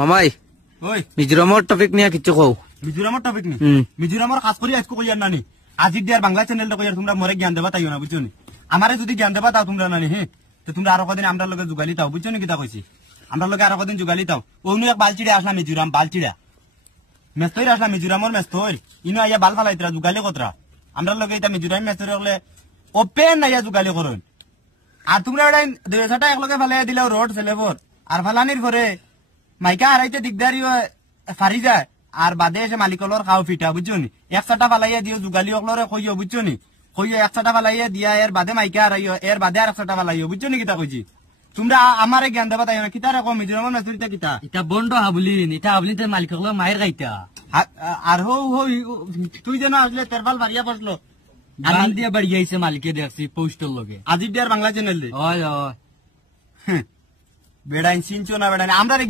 মামাই ওই মিজোরামর টপিক নিয়ে কিছু কও। মিজোরামর টপিক নি মিজোরামর খাস করে আজকে কইয়ার নানি আজিক দিয়ার বাংলা চ্যানেলটা কইয়ার তোমরা মরে জ্ঞান দেবা তাইও না বুঝছো নি আমারে যদি জ্ঞান দেবা তাও তোমরা নানি হ্যাঁ তো তোমরা আরো কদিন আমরা লগে যোগালি তাও বুঝছো নি কিতা কইছি আমরা লগে আরো কদিন যোগালি তাও ওনু এক বালচিড়া আসলাম মিজোরাম বালচিড়া মেস্তই আসলাম মিজোরামর মেস্তই ইনো আইয়া বাল ফালাইতরা যোগালি কতরা আমরা লগে এটা মিজোরাম মেস্তরি হলে ওপেন আইয়া যোগালি করুন আর তোমরা দুই ছটা একলগে ফালাই দিলেও রোড সেলেবর আর ফালানির পরে মাইকা হারাইতে দিগদারি ফারি যায় আর বাদে এসে মালিকলর খাও ফিটা বুঝছো নি একসাটা ফালাইয়া দিও যোগালি অকলরে কইও বুঝছো নি কইও একসাটা ফালাইয়া দিয়া এর বাদে মাইকা হারাইও এর বাদে আর একসাটা ফালাইও বুঝছো নি কিতা কইছি তোমরা আমারে জ্ঞান দেবা তাই কিতা রকম মিজোরামের মেসুরিটা কিতা এটা বন্ধ হাবলিন এটা হাবলিন তো মালিক হলো মায়ের গাইতা আর হো তুই যেন আসলে তেরবাল বাড়িয়া বসলো গান দিয়ে বাড়ি আইছে মালিকে দেখছি পোস্টের লগে আজিব দিয়ার বাংলা চ্যানেল দে ওই ওই বেড়াইন চিনছো না বেড়াইন আমরা জ্ঞান